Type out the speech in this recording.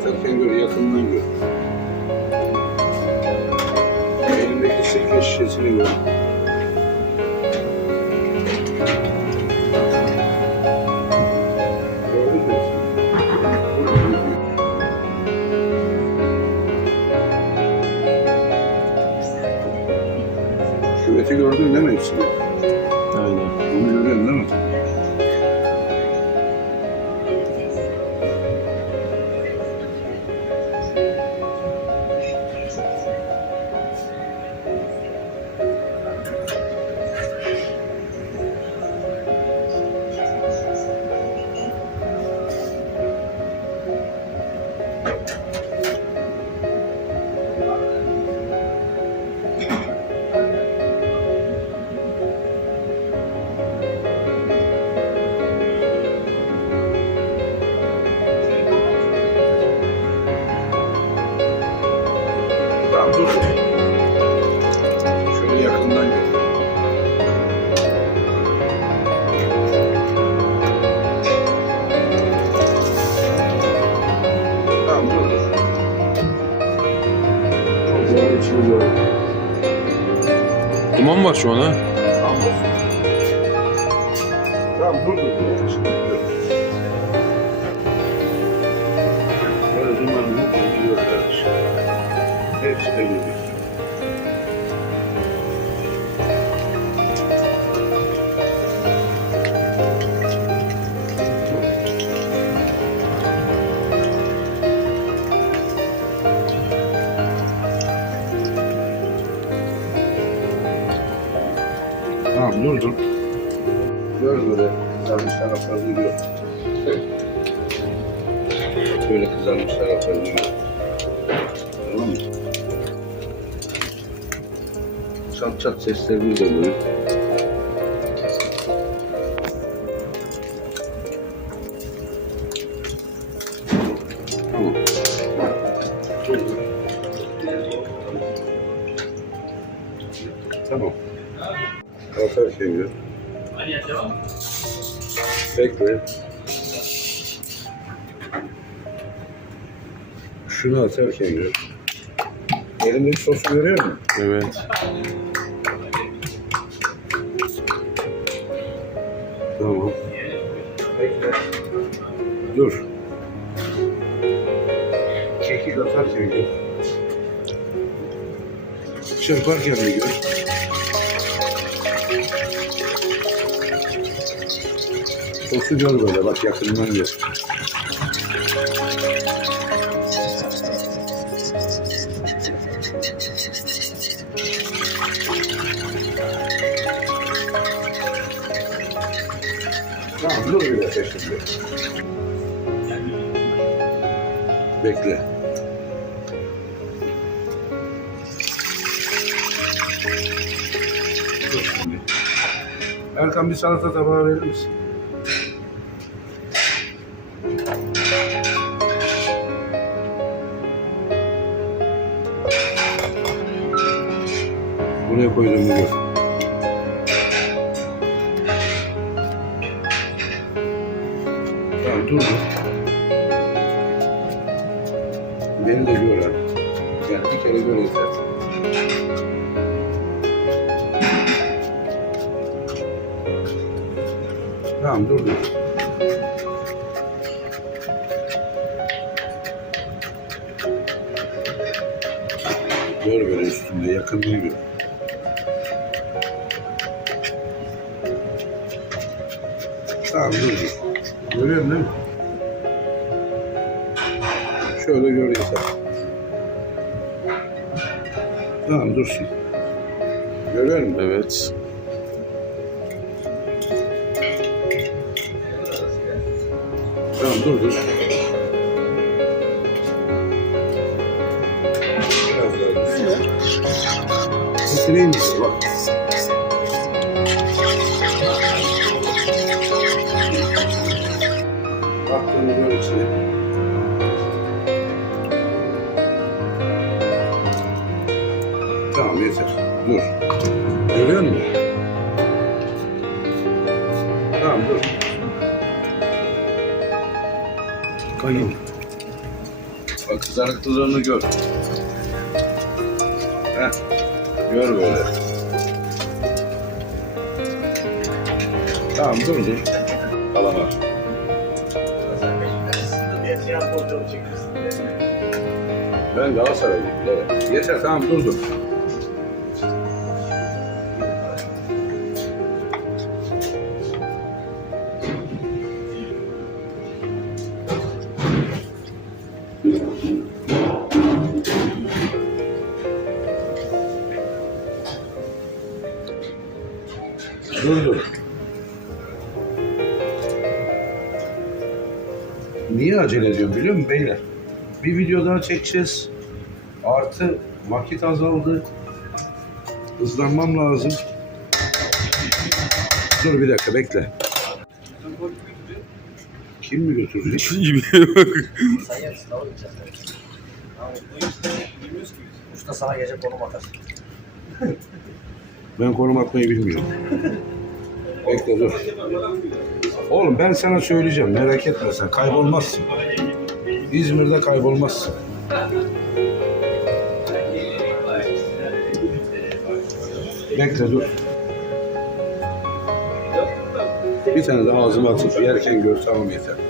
atarken gör, yakından gör. Elimdeki sirke şişesini gör. Dur. Şöyle yakından gör. Tamam dur dur. Çok güzel içini gör. Duman var şu an ha. Tamam olsun. Tamam dur dur. dur. Dur. Hepsi de geliyor. Tamam dur dur. Gör böyle kızarmış taraflarını gör. Böyle kızarmış taraflarını gör. Çat çat seslerini de böyle. Tamam. Atarken gör. Bekle. Şunu atarken gör. Elimdeki sosu görüyor musun? Evet. Tamam. Bekle. Dur. Kekik atarken gör. Çırparken de gör. Sosu gör böyle bak yakından gör. Bir dakika şimdi. Bekle. Erkan bir salata tabağı verir misin? Buraya koyduğumu gör. Beni de gör ha. Yani bir kere gör yeter. Tamam dur dur. Gör böyle üstünde yakından gör. Tamam dur dur. Görüyorsun değil mi? Şöyle gör yeter. Tamam dursun. Görüyor musun? Evet. Tamam dur dur. Sesini indir bak. Baktığını gör içine. Dur. Görüyor musun? Tamam dur. Kayın. Bak kızarıklılığını gör. Heh. Gör böyle. Tamam dur dur. Kalamar. Ben Galatasaraylıyım. Yeter tamam dur dur. Dur dur. Niye acele ediyorum biliyor musun beyler? Bir video daha çekeceğiz. Artı vakit azaldı. Hızlanmam lazım. Dur bir dakika bekle. Kim mi götürecek? Sen yersin oğlum sen. Tamam, bu işte Usta sana gece konum atar. Ben konum atmayı bilmiyorum. Bekle dur. Oğlum ben sana söyleyeceğim merak etme sen kaybolmazsın. İzmir'de kaybolmazsın. Bekle dur. Bir tane de ağzıma atıp yerken gör yeter.